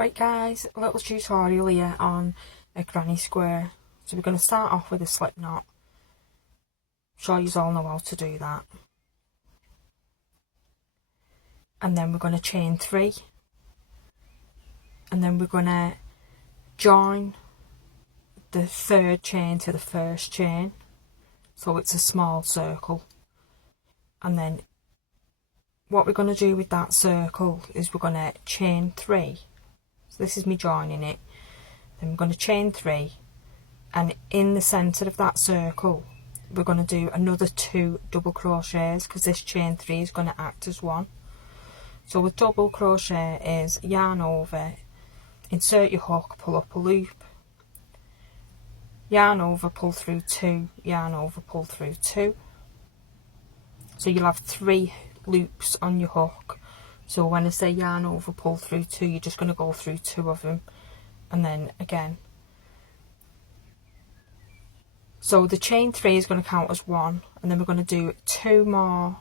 Right guys, a little tutorial here on a granny square. So we're going to start off with a slip knot. Sure you all know how to do that. And then we're going to chain 3. And then we're going to join the third chain to the first chain. So it's a small circle. And then what we're going to do with that circle is we're going to chain 3. So this is me joining it. Then we're going to chain 3, and in the centre of that circle we're going to do another 2 double crochets because this chain 3 is going to act as one. So a double crochet is yarn over, insert your hook, pull up a loop, yarn over, pull through 2, yarn over, pull through 2. So you'll have 3 loops on your hook. So when I say yarn over, pull through 2, you're just going to go through 2 of them, and then again. So the chain 3 is going to count as 1, and then we're going to do 2 more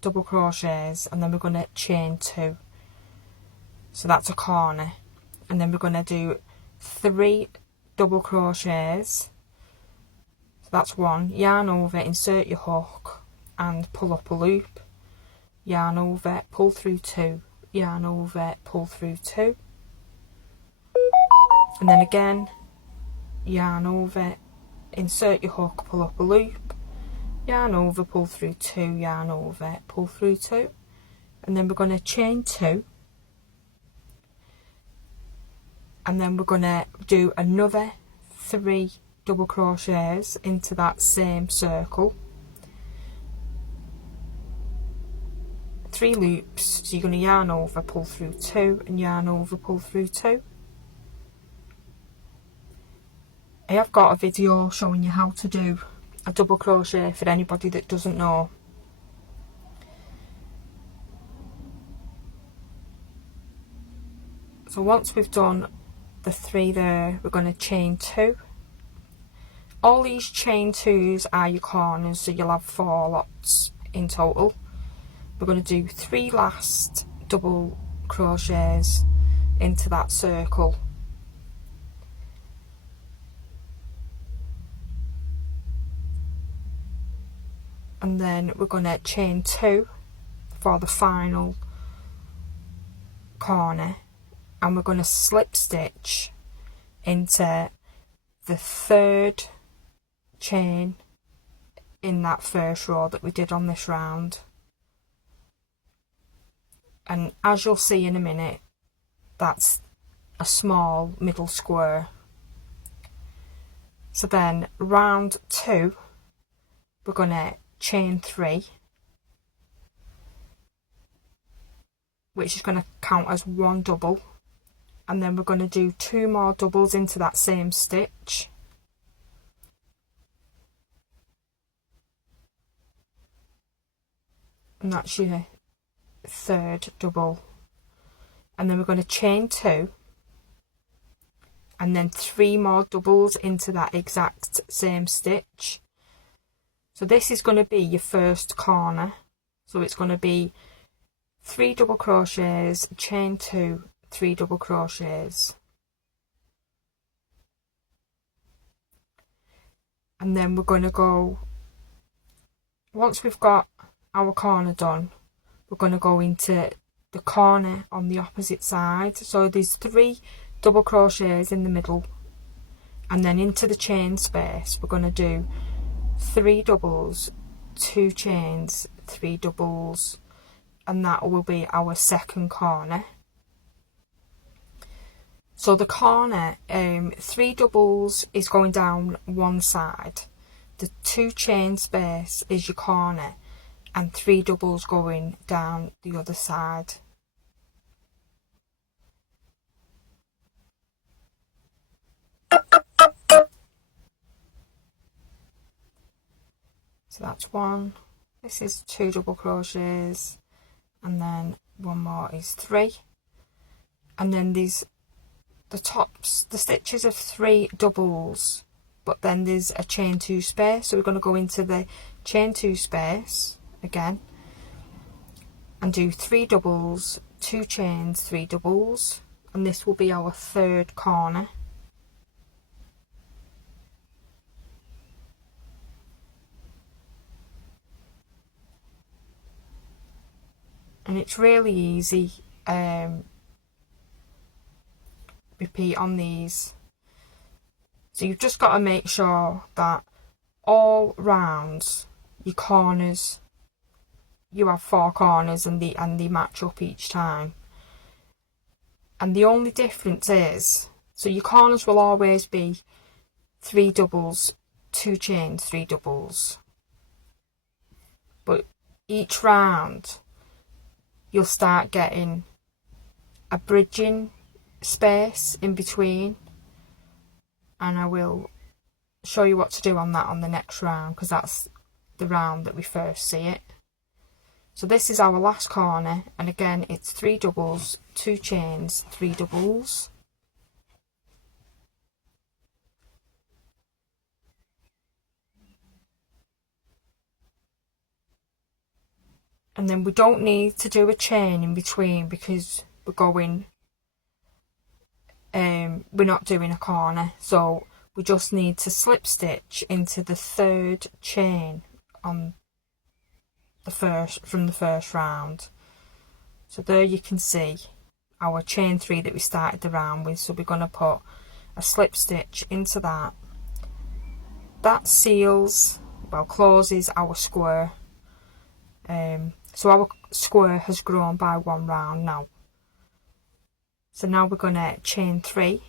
double crochets, and then we're going to chain 2. So that's a corner, and then we're going to do 3 double crochets. So that's 1, yarn over, insert your hook, and pull up a loop. Yarn over, pull through 2, yarn over, pull through 2, and then again, yarn over, insert your hook, pull up a loop, yarn over, pull through 2, yarn over, pull through 2, and then we're going to chain 2, and then we're going to do another 3 double crochets into that same circle. 3 loops, so you're going to yarn over, pull through 2, and yarn over, pull through 2. I have got a video showing you how to do a double crochet for anybody that doesn't know. So once we've done the 3 there, we're going to chain 2. All these chain 2s are your corners, so you'll have 4 lots in total. We're going to do 3 last double crochets into that circle, and then we're going to chain 2 for the final corner, and we're going to slip stitch into the 3rd chain in that first row that we did on this round. And as you'll see in a minute, that's a small middle square. So then round 2, we're going to chain 3, which is going to count as 1 double, and then we're going to do 2 more doubles into that same stitch. And that's your 3rd double, and then we're going to chain 2, and then 3 more doubles into that exact same stitch. So this is going to be your first corner, so it's going to be 3 double crochets, chain 2, 3 double crochets, and then we're going to go, once we've got our corner done, we're going to go into the corner on the opposite side. So there's 3 double crochets in the middle, and then into the chain space we're going to do 3 doubles, 2 chains, 3 doubles, and that will be our second corner. So the corner, 3 doubles is going down one side, the 2 chain space is your corner, and 3 doubles going down the other side. So that's 1, this is 2 double crochets, and then 1 more is 3, and then these, the tops, the stitches of 3 doubles, but then there's a chain 2 space, so we're going to go into the chain 2 space again and do 3 doubles, 2 chains, 3 doubles, and this will be our third corner. And it's really easy. Repeat on these. So you've just got to make sure that all rounds your corners, you have 4 corners and they match up each time. And the only difference is, so your corners will always be 3 doubles, 2 chains, 3 doubles. But each round you'll start getting a bridging space in between, and I will show you what to do on that on the next round, because that's the round that we first see it. So this is our last corner, and again it's 3 doubles, 2 chains, 3 doubles. And then we don't need to do a chain in between because we're going, we're not doing a corner, so we just need to slip stitch into the 3rd chain on the from the first round. So there you can see our chain 3 that we started the round with. So we're going to put a slip stitch into that. That seals, well, closes our square. So our square has grown by 1 round now. So now we're going to chain 3,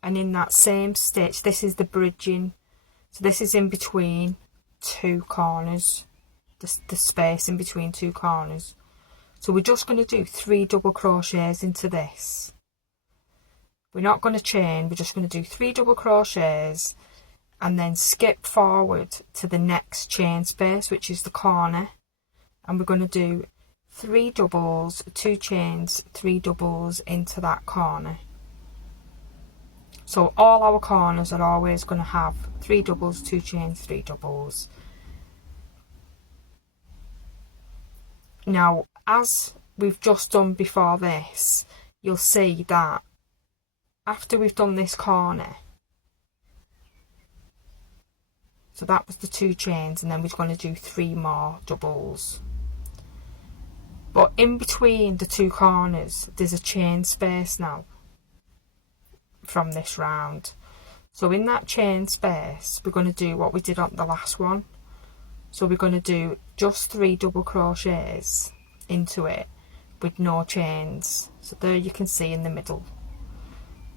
and in that same stitch, this is the bridging, so this is in between 2 corners, the space in between 2 corners. So we're just going to do 3 double crochets into this. We're not going to chain, we're just going to do 3 double crochets and then skip forward to the next chain space, which is the corner, and we're going to do 3 doubles, 2 chains, 3 doubles into that corner. So all our corners are always going to have 3 doubles, 2 chains, 3 doubles. Now, as we've just done before this, you'll see that after we've done this corner, so that was the 2 chains, and then we're going to do 3 more doubles. But in between the 2 corners, there's a chain space now from this round. So in that chain space, we're going to do what we did on the last one. So we're going to do just 3 double crochets into it with no chains. So there you can see in the middle.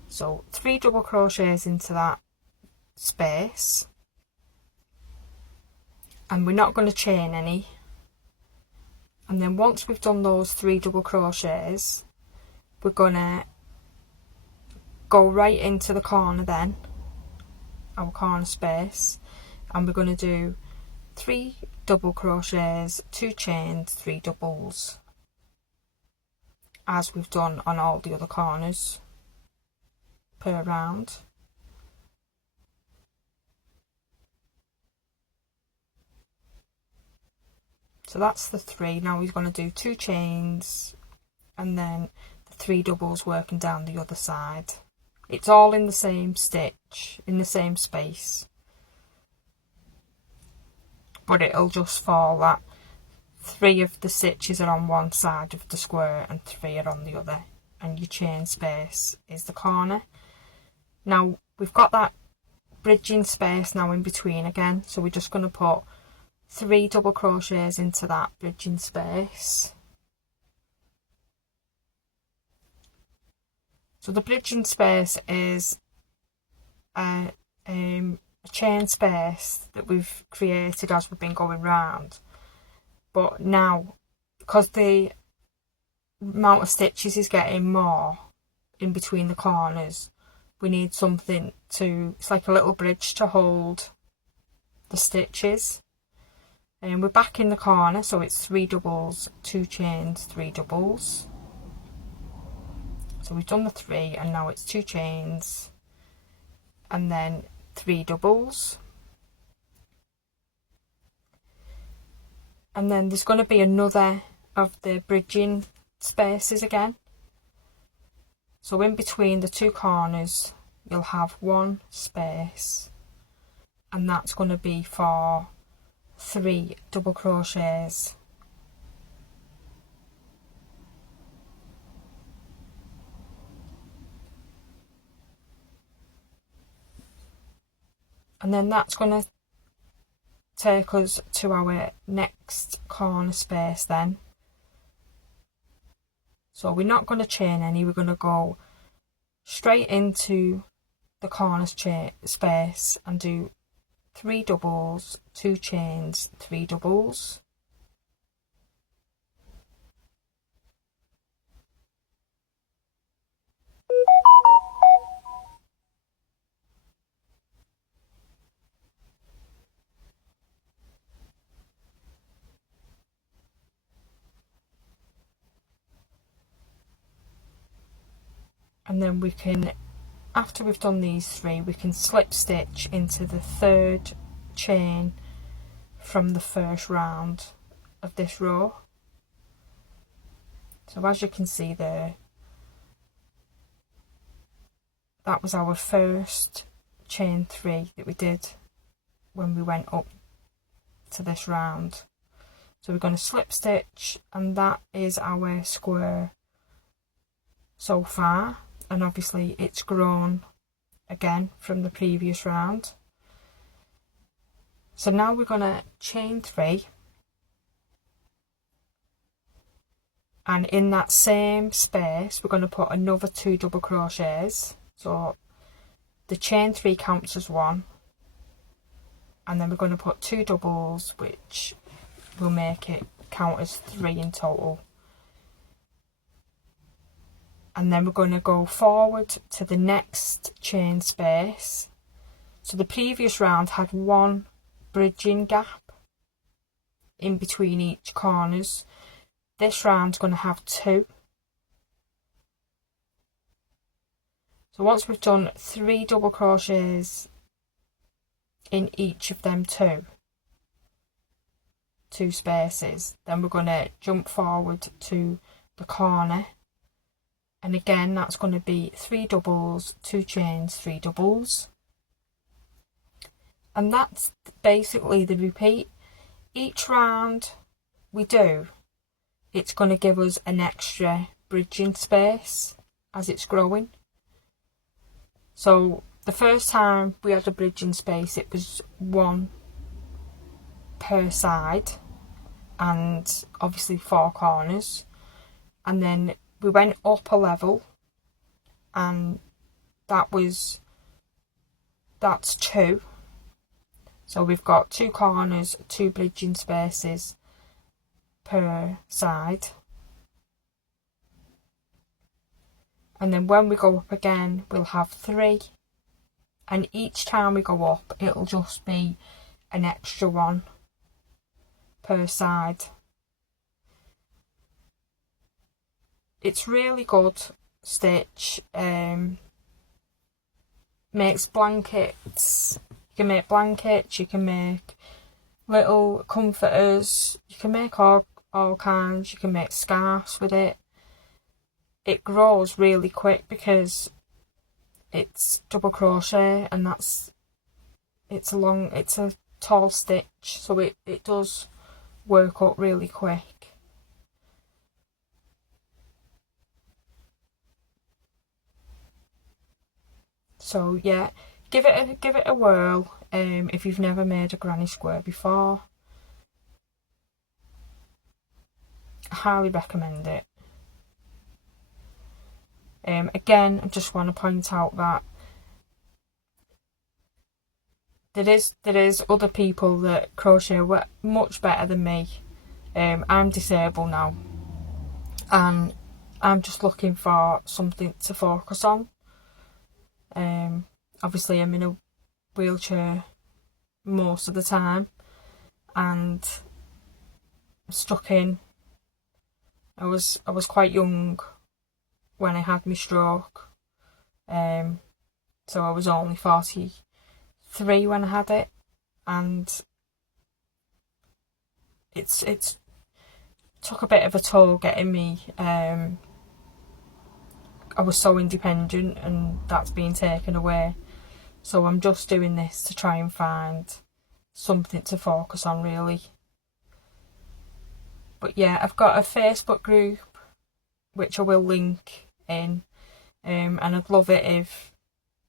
So 3 double crochets into that space. And we're not going to chain any. And then once we've done those 3 double crochets, we're going to go right into the corner then, our corner space, and we're going to do 3 double crochets, 2 chains, 3 doubles, as we've done on all the other corners per round. So that's the 3. Now we're going to do 2 chains and then the 3 doubles working down the other side. It's all in the same stitch, in the same space, but it'll just fall that 3 of the stitches are on one side of the square and 3 are on the other, and your chain space is the corner. Now we've got that bridging space now in between again, so we're just going to put 3 double crochets into that bridging space. So the bridging space is a chain space that we've created as we've been going round, but now because the amount of stitches is getting more in between the corners, we need something to, it's like a little bridge to hold the stitches. And we're back in the corner, so it's 3 doubles, 2 chains, 3 doubles. So we've done the 3 and now it's 2 chains and then 3 doubles. And then there's going to be another of the bridging spaces again. So in between the two corners you'll have one space, and that's going to be for 3 double crochets. And then that's going to take us to our next corner space then. So we're not going to chain any, we're going to go straight into the corner space and do 3 doubles, 2 chains, 3 doubles. And then we can, after we've done these 3, we can slip stitch into the 3rd chain from the first round of this row. So as you can see there, that was our first chain 3 that we did when we went up to this round. So we're going to slip stitch, and that is our square so far, and obviously it's grown again from the previous round. So now we're going to chain 3, and in that same space we're going to put another 2 double crochets. So the chain 3 counts as 1, and then we're going to put 2 doubles, which will make it count as 3 in total. And then we're going to go forward to the next chain space. So the previous round had 1 bridging gap in between each corners. This round's going to have 2. So once we've done 3 double crochets in each of them two spaces, then we're going to jump forward to the corner, and again that's going to be 3 doubles, 2 chains, 3 doubles, and that's basically the repeat. Each round we do, it's going to give us an extra bridging space as it's growing. So the first time we had a bridging space, it was 1 per side and obviously 4 corners, and then we went up a level, and that's 2. So we've got 2 corners, 2 bridging spaces per side. And then when we go up again, we'll have 3. And each time we go up, it'll just be an extra 1 per side. It's really good stitch. Makes blankets. You can make blankets, you can make little comforters, you can make all kinds, you can make scarves with it. It grows really quick because it's double crochet, and it's a tall stitch, so it does work up really quick. So yeah, give it a whirl if you've never made a granny square before. I highly recommend it. Again, I just want to point out that there is other people that crochet much better than me. I'm disabled now, and I'm just looking for something to focus on. Obviously I'm in a wheelchair most of the time, and I'm stuck in. I was quite young when I had my stroke, so I was only 43 when I had it, and it's took a bit of a toll getting me I was so independent, and that's been taken away. So I'm just doing this to try and find something to focus on, really. But yeah, I've got a Facebook group which I will link in, and I'd love it if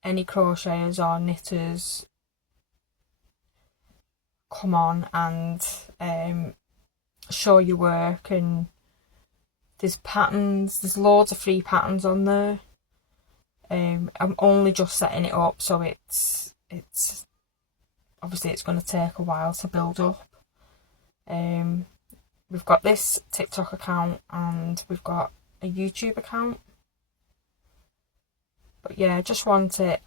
any crocheters or knitters come on and show your work. And there's patterns, there's loads of free patterns on there. I'm only just setting it up, so it's obviously it's going to take a while to build up. We've got this TikTok account and we've got a YouTube account. But yeah, I just want it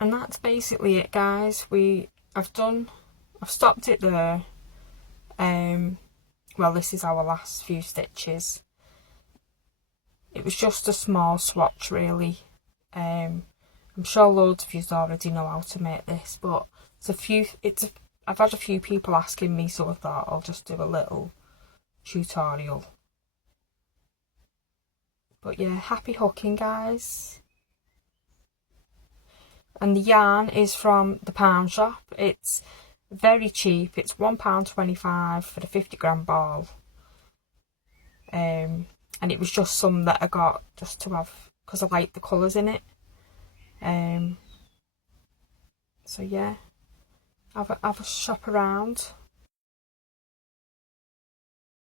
And that's basically it, guys. I've stopped it there. Well, this is our last few stitches. It was just a small swatch, really. I'm sure loads of you already know how to make this, but I've had a few people asking me, so I thought I'll just do a little tutorial. But yeah, happy hooking, guys. And the yarn is from the Pound Shop. It's very cheap. It's £1.25 for the 50-gram ball. And it was just some that I got just to have, because I like the colours in it. So yeah, have a shop around.